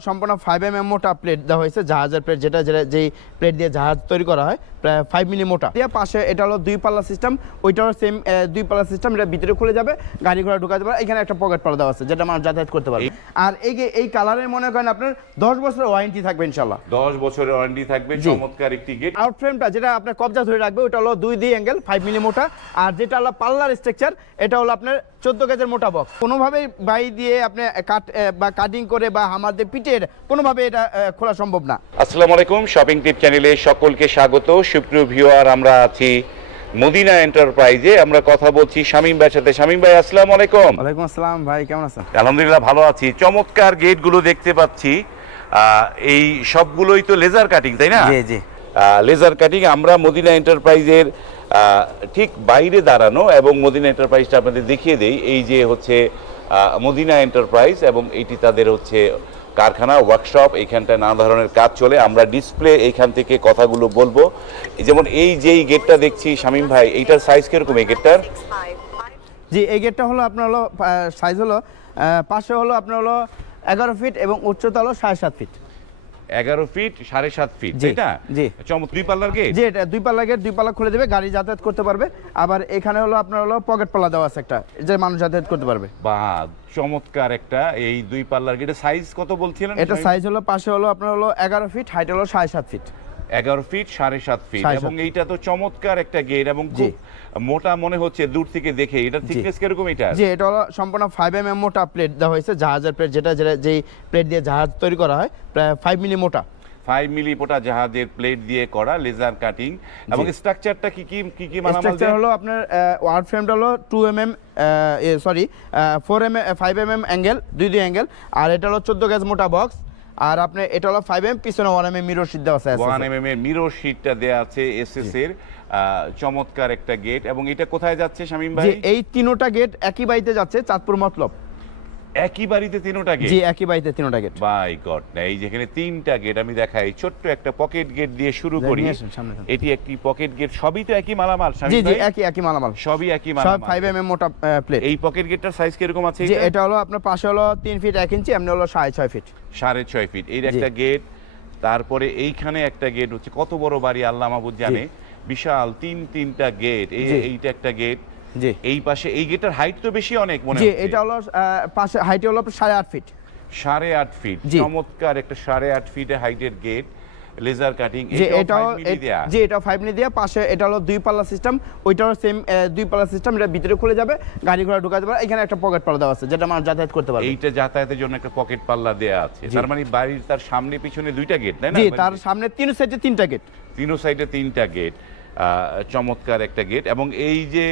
সম্পূর্ণ five M M মোটা plate দেওয়া হয়েছে জাহাজের প্লেট যেটা যেটা যেই প্লেট দিয়ে জাহাজ তৈরি করা হয় প্রায় ফাইভ মিলি মোটা। দিয়ে পাশে এটা হলো দুই পাল্লা সিস্টেম ওইটাও সেম দুই পাল্লা সিস্টেম এটা ভিতরে খুলে যাবে গাড়ি ঘোড়া ঢুকাতে পারে এখানে একটা পকেট পাল্লা দেওয়া আছে যেটা মানুষ যাতায়াত করতে পারবে। আর এই যে- এই কালারের মনে করেন আপনার দশ বছরের ওয়ারেন্টি থাকবে ইনশাল্লাহ। দশ বছরের ওয়ারেন্টি থাকবে। চমৎকার একটি গেট আউট ফ্রেমটা যেটা আপনার কবজা ধরে রাখবে ওটা হলো দুই দুই অ্যাঙ্গেল ফাইভ মিলি মোটা। আর যেটা হলো পাল্লার স্ট্রাকচার এটা হলো আপনার চোদ্দ গেজের মোটা বক্স কোনোভাবেই বাই দিয়ে আপনি কাট বা কাটিং করে বা হামার দিয়ে পিটে কোনোভাবে এটা আহ, খোলা সম্ভব না। আসসালামু আলাইকুম শপিং টিপ চ্যানেলে সকলকে স্বাগত। সুপ্রিয় ভিউয়ার আমরা আছি মদিনা এন্টারপ্রাইজে আমরা কথা বলছি শামীম ভাইয়ের সাথে। শামীম ভাই আসসালামু আলাইকুম। ওয়ালাইকুম আসসালাম ভাই কেমন আছেন? আলহামদুলিল্লাহ ভালো আছি। চমৎকার গেটগুলো দেখতে পাচ্ছি। এই সবগুলোই তো লেজার কাটিং তাই না? জি জি। লেজার কাটিং আমরা মদিনা এন্টারপ্রাইজের আহ, ঠিক বাইরে দাঁড়ানো এবং মদিনা এন্টারপ্রাইজটা আপনাদের দেখিয়ে দেই। এই যে হচ্ছে মদিনা এন্টারপ্রাইজ এবং এটি তাদের হচ্ছে কারখানা ওয়ার্কশপ এইখানটায় নানা ধরনের কাজ চলে। আমরা ডিসপ্লে এইখান থেকে কথাগুলো বলব। যেমন এই যে এই গেটটা দেখছি, শামীম ভাই, এইটার সাইজ কীরকম এই গেটটার জি, এই গেটটা হলো আপনার হলো সাইজ হলো পাশে হলো আপনার হলো এগারো ফিট এবং উচ্চতা হলো সাড়ে সাত ফিট এগারো ফিট সাড়ে সাত ফিট এটা জি। চমৎকার। দুই পাল্লার গেট জি এটা দুই পাল্লা গেট দুই পাল্লা খুলে দেবে গাড়ি যাতায়াত করতে পারবে। আবার এখানে হলো আপনার হলো পকেট পাল্লা দেওয়া আছে একটা যে মানুষ যাতায়াত করতে পারবে। বা চমৎকার একটা এই দুই পাল্লার গেটের সাইজ কত বলছিলেন? এটা সাইজ হলো পাশে হলো আপনার হলো এগারো ফিট হাইট হলো সাড়ে সাত ফিট এগারো ফিট সাড়ে সাত ফিট এবং এইটা তো চমৎকার একটা গেট এবং খুব মোটা মনে হচ্ছে দূর থেকে দেখে। এটা থিকনেস কীরকম এটা? জি এটা হলো সম্পূর্ণ ফাইভ এম এম মোটা প্লেট দেওয়া হয়েছে জাহাজের প্লেট যেটা যেটা যেই প্লেট দিয়ে জাহাজ তৈরি করা হয় প্রায় ফাইভ মিলি মোটা। ফাইভ মিলি পোটা জাহাজের প্লেট দিয়ে করা লেজার কাটিং এবং স্ট্রাকচারটা কি কি কি কি স্ট্রাকচার? হলো আপনার ওয়ার্ড ফ্রেমটা হলো two M M sorry four M five M M angle দুই দুই অ্যাঙ্গেল আর এটা হলো চোদ্দ গ্যাস মোটা বক্স আর আপনি এটা হলো ফাইভ এম পিছনে ওয়ান এম এম মিরর দেওয়া আছে ওয়ান এম এম এর মিরর শীটটা দেয়া আছে এসএস এর আহ, চমৎকার একটা গেট এবং এটা কোথায় যাচ্ছে শামীম ভাই? এই তিনোটা গেট একই বাড়িতে যাচ্ছে চাঁদপুর মতলব। একই বাড়িতে তিনোটা গেট জি একই বাড়িতে তিনোটা গেট বাই গড এই যেখানে তিনটা গেট আমি দেখাই ছোট্ট একটা পকেট গেট দিয়ে শুরু করি। এটি একটি পকেট গেট সবই তো একই মালামাল জি জি একই একই মালামাল। সবই একই সব মালামাল। ফাইভ এম এম মোটা প্লেট এই পকেট গেটটার সাইজ কীরকম আছে জি এটা? হলো আপনার পাশে হলো তিন ফিট এক ইঞ্চি এমনি হলো সাড়ে ছয় ফিট সাড়ে ছয় ফিট এর একটা গেট তারপরে এইখানে একটা গেট হচ্ছে কত বড় বাড়ি আল্লাহ মাহবুদ জানে। বিশাল তিন তিনটা গেট এই এইটা একটা গেট জি। এই পাশে এই গেটের হাইট তো বেশি অনেক মনে জি এটা হলো পাশে হাইটে হলো সাড়ে আট ফিট সাড়ে আট ফিট চমৎকার একটা সাড়ে আট ফিটের হাইটের গেট লেজার কাটিং এটাও যে এটা ফাইভ মিলি দেওয়া পাশে এটা হলো দুই পাল্লা সিস্টেম ওইটাও সেম দুই পাল্লা সিস্টেম এটা ভিতরে খুলে যাবে গাড়ি ঘোড়া ঢুকাতে পারে এখানে একটা পকেট পাল্লা দেওয়া আছে যেটা মানুষ যাতায়াত করতে পারবে। এইটা যাতায়াতের জন্য একটা পকেট পাল্লা দেয়া আছে। জি। তার মানে বাড়ির তার সামনে পিছনে দুইটা গেট তাই না? জি তার সামনে তিন সাইডে তিনটা গেট তিনো সাইডে তিনটা গেট চমৎকার একটা গেট এবং এই যে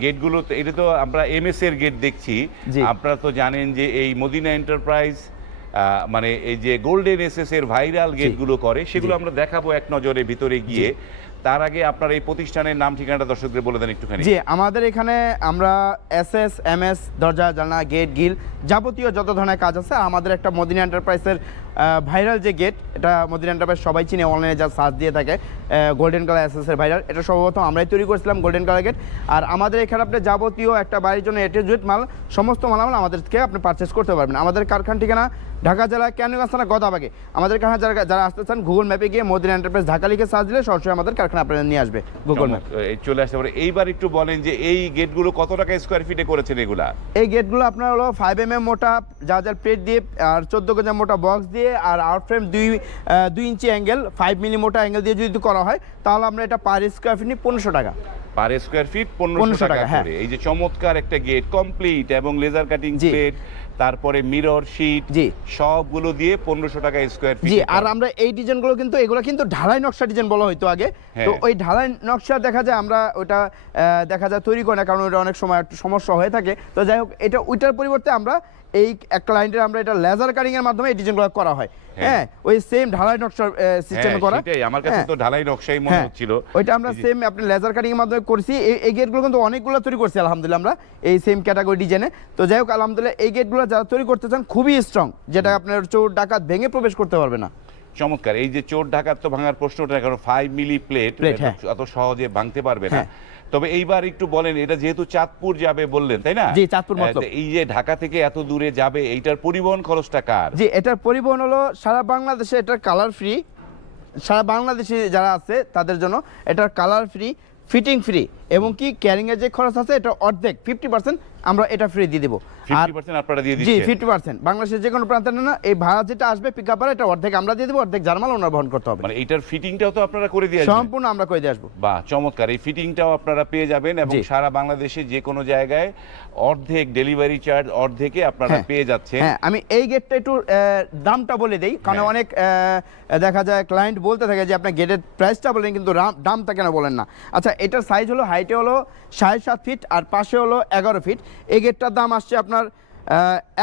গেটগুলো এটা তো আমরা এমএস এর গেট দেখছি। আপনারা তো জানেন যে এই মদিনা এন্টারপ্রাইজ আহ, মানে এই যে গোল্ডেন এস এর ভাইরাল গেটগুলো করে সেগুলো আমরা দেখাবো এক নজরে ভিতরে গিয়ে। তার আগে আপনার এই প্রতিষ্ঠানের নাম, ঠিকানাটা দর্শকদের বলে দেন একটুখানি। জি, আমাদের এখানে আমরা এস এস এম এস দরজা, জানলা, গেট, গিল যাবতীয় যত ধরনের কাজ আছে, আমাদের একটা মদিনা এন্টারপ্রাইজের ভাইরাল যে গেট, এটা মদিনা এন্টারপ্রাইজ সবাই চিনে অনলাইনে যা সার্চ দিয়ে থাকে গোল্ডেন কালার এস এস এর ভাইরাল, এটা সর্বপ্রথম আমরাই তৈরি করেছিলাম গোল্ডেন কালার গেট। আর আমাদের এখানে আপনি যাবতীয় একটা বাড়ির জন্য এটেজুয়েট মাল, সমস্ত মালামাল আমাদের থেকে আপনি পারচেস করতে পারবেন। আমাদের কারখানা ঠিকানা ঢাকা জেলা কেরানীগঞ্জ থানা গদাবাগে। আমাদের কারখানা যারা যারা আসতে চান গুগল ম্যাপে গিয়ে মদিনা এন্টারপ্রাইজ ঢাকা লিখে সার্চ দিলে সরাসরি আমাদের কারখানা আপনাদের নিয়ে আসবে গুগল ম্যাপ চলে আসতে পারে। এইবার একটু বলেন যে এই গেটগুলো কত টাকা স্কোয়ার ফিটে করেছেন এগুলা? এই গেটগুলো আপনার হলো ফাইভ এম এম মোটা যা যার প্লেট দিয়ে আর চোদ্দ কেজি মোটা বক্স দিয়ে আর আউট ফ্রেম দুই দুই ইঞ্চি অ্যাঙ্গেল ফাইভ মিলি মোটা অ্যাঙ্গেল দিয়ে যদি করা হয় তাহলে আমরা এটা পার স্কোয়ার ফিট নিই পনেরোশো টাকা। পার স্কোয়ার ফিট পনেরোশো টাকা হ্যাঁ। করে। এই যে চমৎকার একটা গেট কমপ্লিট এবং লেজার কাটিং। প্লেট তারপরে মিরর শিট জি। সবগুলো দিয়ে পনেরোশো টাকা স্কোয়ার ফিট জি আর আমরা এই ডিজাইনগুলো কিন্তু এগুলো কিন্তু ঢালাই নকশা ডিজাইন বলা হইতো আগে। তো হ্যাঁ। ওই ঢালাই নকশা দেখা যায় আমরা ওটা দেখা যায় তৈরি করি না কারণ ওটা অনেক সময় একটু সমস্যা হয়ে থাকে। তো যাই হোক এটা ওইটার পরিবর্তে আমরা এই এক ক্লায়েন্টের আমরা এটা লেজার কাটিং এর মাধ্যমে এই ডিজাইনগুলো করা হয়। হ্যাঁ। হ্যাঁ ওই সেম ঢালাই নকশা সিস্টেম করা। সেটাই। আমার কাছে হ্যাঁ। তো ঢালাই নকশাই মনে হ্যাঁ, হচ্ছিল। ওইটা আমরা সেম আপনি লেজার কাটিং এর মাধ্যমে করছি। এই- এই গেটগুলো কিন্তু অনেকগুলো তৈরি করছি আলহামদুলিল্লাহ আমরা এই সেম ক্যাটাগরি ডিজাইনে তো যাই হোক আলহামদুলিল্লাহ এই গেটগুলো যারা তৈরি করতে চান খুবই স্ট্রং যেটা আপনার চোর ডাকাত ভেঙে প্রবেশ করতে পারবে না। চমৎকার এই যে চোর ঢাকার তো ভাঙার প্রশ্নটা কারণ ফাইভ মিলি প্লেট। এত সহজে ভাঙতে পারবে না। হ্যাঁ। তবে এইবার একটু বলেন এটা যেহেতু চাঁদপুর যাবে বললেন তাই না? জি, চাঁদপুর এই যে ঢাকা থেকে এত দূরে যাবে এইটার পরিবহন খরচটা কার? জি এটার পরিবহন হলো সারা বাংলাদেশে এটার কালার ফ্রি সারা বাংলাদেশে যারা আছে তাদের জন্য এটার কালার ফ্রি ফিটিং ফ্রি এবং কি ক্যারিং এর যে খরচ আছে এটা অর্ধেক ফিফটি পার্সেন্ট আমরা এটা ফ্রি দিয়ে দেবো। আর আপনারা দিয়ে জি ফিফটি পার্সেন্ট বাংলাদেশের যে কোনো প্রান্তে না এই ভাড়া যেটা আসবে পিক আপের এটা অর্ধেক আমরা দিয়ে দেবো অর্ধেক জার্মাল ওনার বহন করতে হবে। মানে এইটার ফিটিংটাও তো আপনারা করে দিয়ে সম্পূর্ণ আমরা করে দিয়ে আসব। বাহ চমৎকার। এই ফিটিংটাও আপনারা পেয়ে যাবেন এবং সারা বাংলাদেশে যে কোনো জায়গায় অর্ধেক ডেলিভারি চার্জ অর্ধেকে আপনারা হ্যাঁ। পেয়ে যাচ্ছেন। হ্যাঁ আমি এই গেটটা একটু দামটা বলে দেই। কারণ হ্যাঁ। অনেক দেখা যায় ক্লায়েন্ট বলতে থাকে যে আপনার গেটের প্রাইসটা বলেন কিন্তু দামটা কেন বলেন না? আচ্ছা এটার সাইজ হলো হাইটে হলো সাড়ে সাত ফিট আর পাশে হলো এগারো ফিট। এই গেটটার দাম আসছে আপনার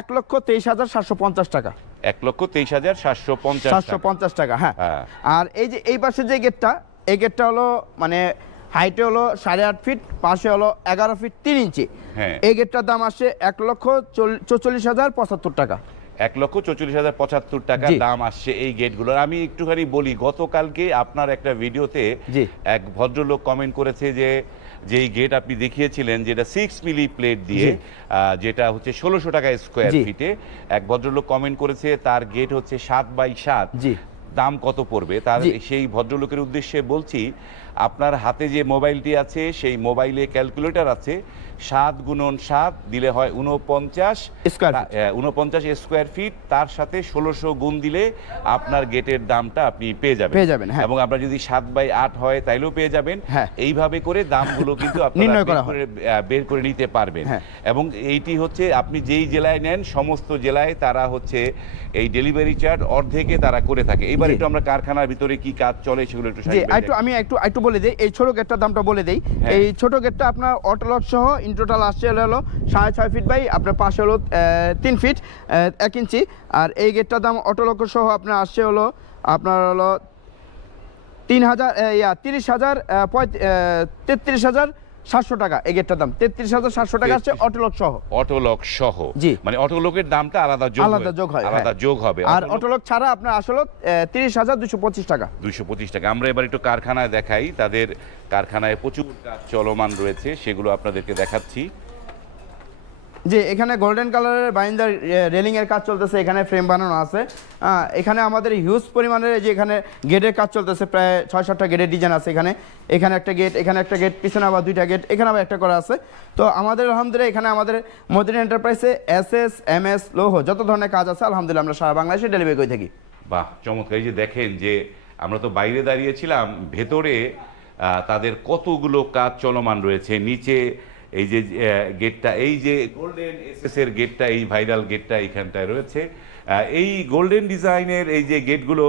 এক লক্ষ তেইশ হাজার সাতশো পঞ্চাশ টাকা। এক লক্ষ তেইশ হাজার সাতশো পঞ্চাশ সাতশো পঞ্চাশ টাকা হ্যাঁ। হ্যাঁ। আর এই যে এই পাশে যে গেটটা এই গেটটা হলো মানে হাইটে হলো সাড়ে আট ফিট পাশে হলো এগারো ফিট তিন ইঞ্চি। হ্যাঁ। এই গেটটার দাম আসছে এক লক্ষ চল্লিশ হাজার পঁচাত্তর টাকা। এক লক্ষ চৌচল্লিশ হাজার পঁচাত্তর টাকা দাম আসছে এই গেটগুলোর। আমি একটুখানি বলি গতকালকে আপনার একটা ভিডিওতে এক ভদ্রলোক কমেন্ট করেছে যে যেই গেট আপনি দেখিয়েছিলেন যেটা সিক্স মিলি প্লেট দিয়ে যেটা হচ্ছে ষোলোশো টাকা স্কোয়ার ফিটে এক ভদ্রলোক কমেন্ট করেছে তার গেট হচ্ছে সাত বাই সাত। দাম কত পড়বে? তার সেই ভদ্রলোকের উদ্দেশ্যে বলছি আপনার হাতে যে মোবাইলটি আছে সেই মোবাইলে ক্যালকুলেটর আছে সাত গুণন সাত দিলে হয় উনপঞ্চাশ উনপঞ্চাশ স্কোয়ার ফিট তার সাথে ষোলোশো গুণ দিলে আপনার গেটের দামটা আপনি পেয়ে যাবেন পেয়ে যাবেন, হ্যাঁ। এবং আপনার যদি সাত বাই আট হয় তাইলেও পেয়ে যাবেন হ্যাঁ। এইভাবে করে দামগুলো কিন্তু নির্ণয় বের করে নিতে পারবেন হ্যাঁ। এবং এইটি হচ্ছে আপনি যেই জেলায় নেন সমস্ত জেলায় তারা হচ্ছে এই ডেলিভারি চার্জ অর্ধেকে তারা করে থাকে এবার জি। একটু আমরা কারখানার ভিতরে কি কাজ চলে সেগুলো একটু ভাই একটু আমি একটু একটু বলে দিই এই ছোট গেটটার দামটা বলে দিই হ্যাঁ। এই ছোট গেটটা আপনার অটোলক সহ ইন টোটাল আসছে হলো সাড়ে ছয় ফিট বাই আপনার পাশে হলো তিন ফিট এক ইঞ্চি আর এই গেটটার দাম অটোলক সহ আপনার আসছে হলো আপনার হলো তিন হাজার ইয়া তিরিশ হাজার পঁয়ত্রিশ তেত্রিশ হাজার সাতশো টাকা এই গেটটার দাম। তেত্রিশ হাজার সাতশো টাকা আছে অটোলক সহ। অটোলক সহ। জি। মানে অটোলকের দামটা আলাদা যোগ আলাদা যোগ হয়, আলাদা হ্যাঁ। যোগ হবে। আর অটোলক ছাড়া আপনার আসলে তিরিশ হাজার দুশো পঁচিশ টাকা। দুইশো পঁচিশ টাকা। আমরা এবার একটু কারখানায় দেখাই। তাদের কারখানায় প্রচুর কাজ চলমান রয়েছে সেগুলো আপনাদেরকে দেখাচ্ছি। যে এখানে গোল্ডেন কালারের বাইন্দার রেলিংয়ের কাজ চলতেছে, এখানে ফ্রেম বানানো আছে। এখানে আমাদের হিউজ পরিমাণের যে এখানে গেটের কাজ চলতেছে, প্রায় ছয় সাতটা গেটের ডিজাইন আছে এখানে। এখানে একটা গেট এখানে একটা গেট পিছনে আবার দুইটা গেট এখানে আবার একটা করা আছে। তো আমাদের আলহামদুলিল্লাহ এখানে আমাদের মদিনা এন্টারপ্রাইসে এস এস এম এস লোহ যত ধরনের কাজ আছে, আলহামদুলিল্লাহ আমরা সারা বাংলাদেশে ডেলিভারি করে থাকি। বাহ, চমৎকার। এই যে দেখেন যে আমরা তো বাইরে দাঁড়িয়েছিলাম, ভেতরে তাদের কতগুলো কাজ চলমান রয়েছে, নিচে এই যে গেটটা এই যে গোল্ডেন এসএস এর গেটটা এই ভাইরাল গেটটা এইখানটায় রয়েছে এই গোল্ডেন ডিজাইনের এই যে গেটগুলো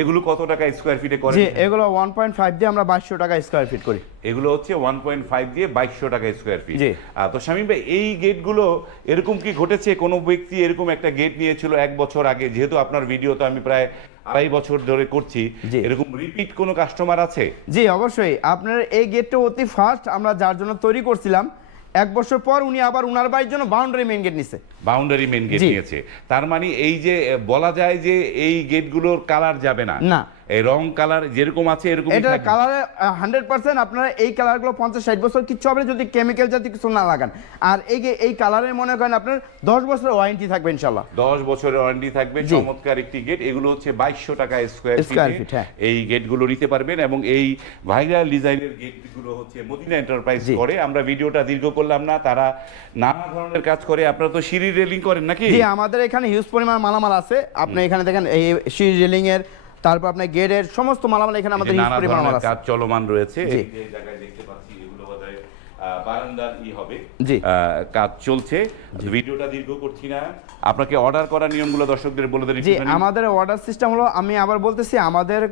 এগুলো কত টাকা স্কোয়ার ফিটে করে? এগুলো ওয়ান পয়েন্ট ফাইভ দিয়ে আমরা বাইশশো টাকা স্কোয়ার ফিট করি। এগুলো হচ্ছে ওয়ান পয়েন্ট ফাইভ দিয়ে বাইশশো টাকা স্কোয়ার ফিট জি। তো শামীম ভাই এই গেটগুলো এরকম কি ঘটেছে? কোনো ব্যক্তি এরকম একটা গেট নিয়েছিল এক বছর আগে? যেহেতু আপনার ভিডিও তো আমি প্রায় আড়াই বছর ধরে করছি। এরকম রিপিট কোনো কাস্টমার আছে? জি অবশ্যই। আপনার এই গেটটা অতি ফার্স্ট আমরা যার জন্য তৈরি করছিলাম এক বছর পর উনি আবার উনার বাড়ির জন্য বাউন্ডারি মেন গেট নিছে। বাউন্ডারি মেন গেট নিয়েছে। তার মানে এই যে বলা যায় যে এই গেটগুলোর কালার যাবে না। না। এই রং কালার যেরকম আছে এরকম এটা কালারে হান্ড্রেড পার্সেন্ট আপনারা এই কালারগুলো পঞ্চাশ ষাট বছর কিচ্ছু হবে যদি কেমিক্যাল জাতীয় কিছু না লাগান। আর এই যে এই কালারে মনে করেন আপনার দশ বছরের ওয়ারেন্টি থাকবে ইনশাল্লাহ দশ বছরের ওয়ারেন্টি থাকবে চমৎকার একটি গেট এগুলো হচ্ছে বাইশশো টাকা স্কোয়ার ফিট। এই গেটগুলো নিতে পারবেন এবং এই ভাইরাল ডিজাইনের গেটগুলো হচ্ছে মদিনা এন্টারপ্রাইজ করে। আমরা ভিডিওটা দীর্ঘ করলাম না তারা নানা ধরনের কাজ করে। আপনারা তো সিঁড়ি রেলিং করেন নাকি? আমাদের এখানে হিউজ পরিমাণ মালামাল আছে। আপনি এখানে দেখেন এই সি রেলিং এর তারপর আপনার গেটের সমস্ত মালামাল এখানে আমাদের কাজ চলমান রয়েছে। এই জায়গায় দেখতে পাচ্ছি এগুলো বোধহয় আহ, বারান্দার ই হবে। জি। কাজ চলছে। ভিডিওটা দীর্ঘ করছি না। আপনাকে অর্ডার করার নিয়মগুলো দর্শকদের বলে দেন জি আমাদের অর্ডার সিস্টেম হলো আমি আবার বলতেছি আমাদের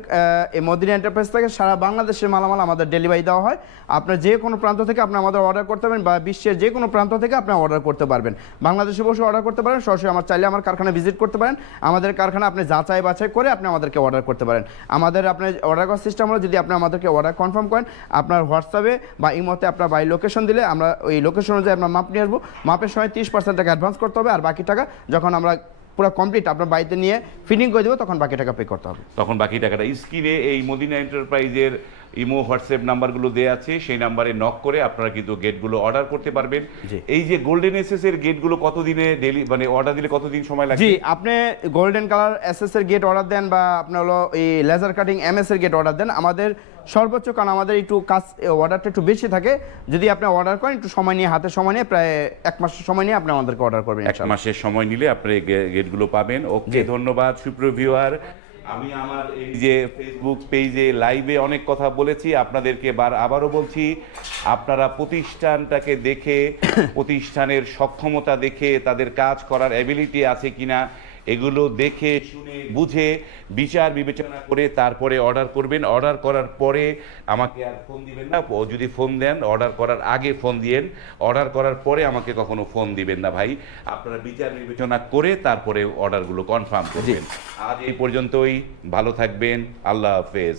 মদিনা এন্টারপ্রাইজ থেকে সারা বাংলাদেশের মালামাল আমাদের ডেলিভারি দেওয়া হয়। আপনার যে কোনো প্রান্ত থেকে আপনি আমাদের অর্ডার করতে পারেন বা বিশ্বের যে কোনো প্রান্ত থেকে আপনি অর্ডার করতে পারবেন। বাংলাদেশে বসে অর্ডার করতে পারেন সরাসরি আমার চাইলে আমার কারখানা ভিজিট করতে পারেন। আমাদের কারখানা আপনি যাচাই বাছাই করে আপনি আমাদেরকে অর্ডার করতে পারেন। আমাদের আপনার অর্ডার করার সিস্টেম হলো যদি আপনি আমাদেরকে অর্ডার কনফার্ম করেন আপনার হোয়াটসঅ্যাপে বা ইমোতে আপনার বাই লোকেশন দিলে আমরা ওই লোকেশন অনুযায়ী আমরা মাপ নিয়ে আসব। মাপের সময় তিরিশ পার্সেন্ট টাকা অ্যাডভান্স করতে হবে আর বাকি টাকা যখন আমরা পুরো কমপ্লিট আপনার বাড়িতে নিয়ে ফিটিং করে দেবো, তখন বাকি টাকা পে করতে হবে। তখন বাকি টাকাটা স্ক্রিনে এই মদিনা এন্টারপ্রাইজের ইমো হোয়াটসঅ্যাপ নাম্বারগুলো দেওয়া আছে সেই নাম্বারে নক করে আপনারা কিন্তু গেটগুলো অর্ডার করতে পারবেন। এই যে গোল্ডেন এসএস এর গেটগুলো কতদিনে ডেলি মানে অর্ডার দিলে কতদিন সময় লাগে জি আপনি গোল্ডেন কালার এস এস এর গেট অর্ডার দেন বা আপনার হলো এই লেজার কাটিং এম এস এর গেট অর্ডার দেন আমাদের সর্বোচ্চ কারণ আমাদের একটু কাজ অর্ডারটা একটু বেশি থাকে। যদি আপনি অর্ডার করেন একটু সময় নিয়ে হাতে সময় নিয়ে প্রায় এক মাসের সময় নিয়ে আপনি আমাদেরকে অর্ডার করবেন এক। মাসের সময় নিলে আপনি গেটগুলো পাবেন। ওকে ধন্যবাদ সুপ্রভিউয়ার আমি আমার এই যে ফেসবুক পেজে লাইভে অনেক কথা বলেছি, আপনাদেরকে বার আবারও বলছি, আপনারা প্রতিষ্ঠানটাকে দেখে, প্রতিষ্ঠানের সক্ষমতা দেখে তাদের কাজ করার অ্যাবিলিটি আছে কিনা এগুলো দেখে শুনে বুঝে বিচার বিবেচনা করে তারপরে অর্ডার করবেন। অর্ডার করার পরে আমাকে আর ফোন দিবেন না। ও যদি ফোন দেন অর্ডার করার আগে ফোন দিয়েন। অর্ডার করার পরে আমাকে কখনো ফোন দিবেন না ভাই। আপনারা বিচার বিবেচনা করে তারপরে অর্ডারগুলো কনফার্ম করবেন। আজ এই পর্যন্তই। ভালো থাকবেন। আল্লাহ হাফেজ।